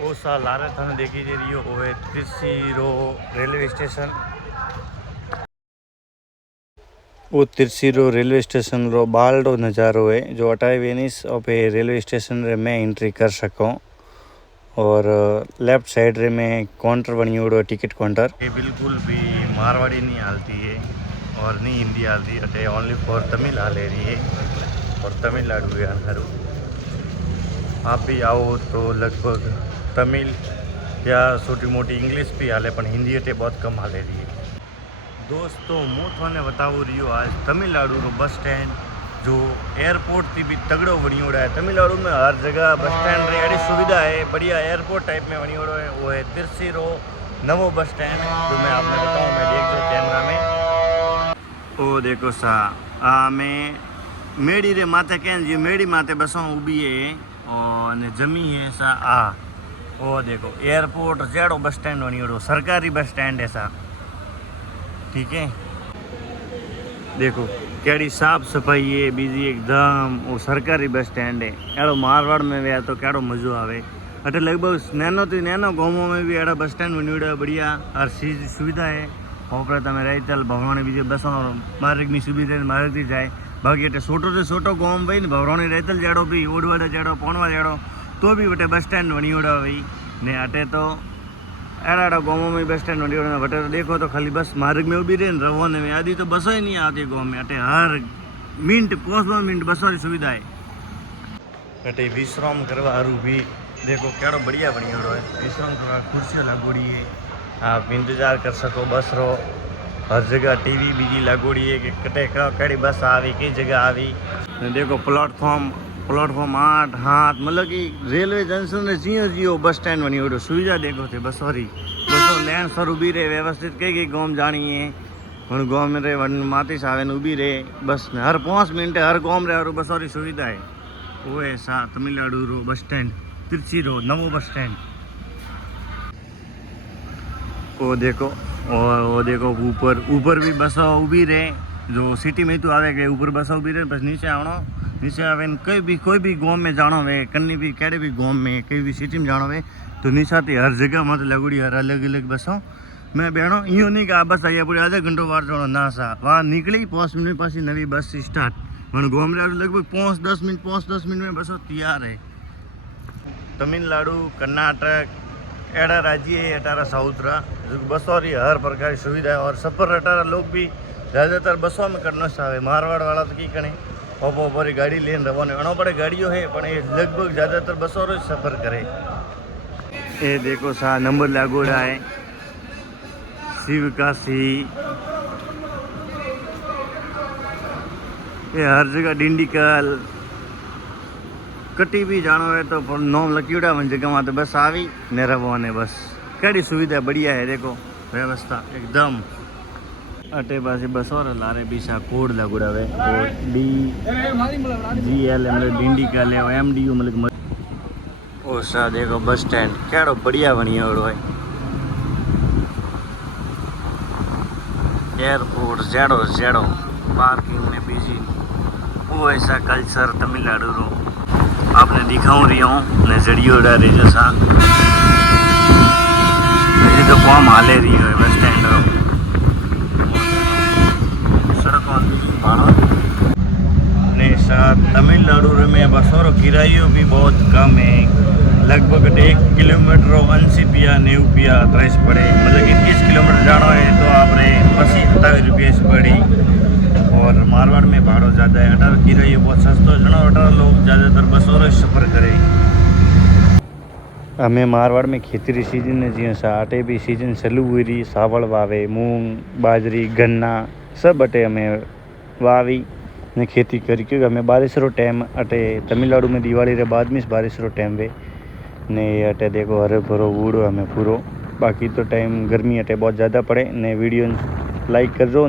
वो सा लारे थाने देखी जे रही हो है तिरसीरो रेलवे स्टेशन। वो तिरसीरो रेलवे स्टेशन रो बालडो नज़ारो है जो अटाई वेनिस और रेलवे स्टेशन रे मैं एंट्री कर सकूँ। और लेफ्ट साइड रे में काउंटर बनी हुई टिकट काउंटर। ये बिल्कुल भी मारवाड़ी नहीं हालती है और नहीं हिंदी हालती अटे ओनली फॉर तमिल हाल रही है और तमिलनाडु है अंदर। आप भी आओ तो लगभग तमिल या छोटी मोटी इंग्लिश भी हाले पर हिंदी अटे बहुत कम हाले रही है। दोस्तों मैं थाने बताऊँ रही हूँ आज तमिलनाडु रो बस स्टैंड जो एयरपोर्ट थी भी तगड़ो बनियोड़ा है। तमिलनाडु में हर जगह बस स्टैंड री अड़ी सुविधा है, बढ़िया एयरपोर्ट टाइप में बनियोड़ो है। वो है तिरसीरो नवो बस स्टैंड जो मैं आपने बताऊँ। मैं देख दो कैमरा में ओ देखो सा मैं मेड़ी रे माथे कह जी मेड़ी माथे बसों उभी है और जमी है सा ओ देखो एयरपोर्ट जेड़ो बस स्टैंड बनियोड़ो सरकारी बस स्टैंड है सा। ठीक है देखो केड़ी साफ सफाई है बीजी एकदम। वो सरकारी बस स्टैंड है। एड़ो मारवाड़ में वे तो केड़ो मजो आवे। अटे लगभग नैनो थी नैनो गाँवों में भी एड़ा बस स्टैंड बनियोड़ो है बढ़िया हर चीज सुविधा है। ओपरे तमे रहीतल भवराणी बीजे बसों मार्ग में सुविधा मार्ग थी जाए। बाकी अटे छोटो से छोटो गाँव भाई ने भवराणी रहीतल जेड़ो भी ओडवाड़ा जेड़ो पौनवा जेड़ो तो भी बटे बस स्टैंड बनियोड़ो भाई ने अटे तो एड़ा गाँव में बस स्टैंड बनियोड़ो बटे तो देखो तो खाली बस मार्ग में उभी रहे रवाने में आदि तो बसों ही नहीं आती गाँव में। अटे हर मिनट 5 मिनट बसों की सुविधा है। अटे विश्राम करवा हरू भी देखो केड़ो बढ़िया बनियोड़ो है। विश्राम करवा कुर्सियाँ लागोड़ी है, आप इंतजार कर सको बस रो। हर जगह टीवी बीजी लागोड़ी है कि कटे कड़ी बस आई कई जगह आई। देखो प्लेटफॉर्म 8 हाथ मतलब कि रेलवे जंक्शन ने जियो बस स्टैंड बनी हुई सुविधा देखो थे बसों लाइन सर उभी रहे व्यवस्थित कई गाँव जानी है हम गाँव में रहे माती आवे उभी रहे बस हर 5 मिनट हर गाँव रहे और बसों की सुविधा है। वो है सा तमिलनाडु रो बस स्टैंड तिरसीरो नवो बस स्टैंड। वो देखो ऊपर भी बस उभी रहे जो सिटी में तो आवे गए ऊपर बस उभी रहे बस नीचे आवनो नीचे आवे कोई भी गाँव में जानो वे कन्नी भी केड़े भी गाँव में कई भी सिटी में जानो वे तो निशाती हर जगह मत लगोड़ी हर अलग अलग बसों मैं बेणो यूँ नहीं कि आ बस आई पूरी आधा घंटो वार जानो ना सा वहाँ निकली 5 मिनट में पासी नवी बस स्टार्ट मैं गाँव में लगभग 5-10 मिनट में बसों तैयार है। तमिलनाडु कर्नाटक एड़ा राज्य है अठारह साउथ रा बसों की हर प्रकार की सुविधा है और सफ़र अठारह लोग भी ज़्यादातर बसों में करना चाहे। मारवाड़ वाला तो की करें ओपोरी गाड़ी लेन रवाने अणो बड़े गाड़ियों है पर लगभग ज़्यादातर बसों रो सफ़र करे। ये देखो सा नंबर लागोड़ा है शिवकाशी ये हर जगह डिंडीकल कटी भी जानो है तो नॉम लकीड़ा मन जगह वहाँ तो बस आई ने रवाने बस कड़ी सुविधा बढ़िया है। देखो व्यवस्था एकदम अटे पास बस और लारे बीसा कोड लगुड़ा है DGL मतलब डिंडीकल है MDU मतलब ओ सा देखो बस स्टैंड केड़ो बढ़िया बनिया है। एयरपोर्ट जेड़ो पार्किंग में बिजी वो ऐसा कल्चर तमिलनाडु रो आपने दिखाऊं रही हूँ नजरियो उड़ा रही जैसा तो कौन हाले रही है बस स्टैंड रो सड़कों ने साथ तमिलनाडु में बसों रो किरायो भी बहुत कम है। लगभग 1 किलोमीटर 80 रुपया 90 रुपया प्राइस पड़े मतलब कि 30 किलोमीटर जाना है तो आपने 27 रुपये पड़ी। और मारवाड़ में भाड़ो ज़्यादा है 18 किरायो बहुत सस्तो है 18 लोग ज़्यादातर बसों रो सफ़र करें। हमें मारवाड़ में खेती री सीजन है जी सा अटे भी सीजन चालू हुई रही सावड़ वावे मूंग बाजरी गन्ना सब अटे हमें वावी ने खेती करी क्योंकि हमें बारिश रो टाइम अटे तमिलनाडु में दिवाली रे बाद में बारिश रो टाइम वे ने अटे देखो हरे भरो वूड़ो हमें पूरो बाकी तो टाइम गर्मी अटे बहुत ज़्यादा पड़े ने वीडियो लाइक कर दो।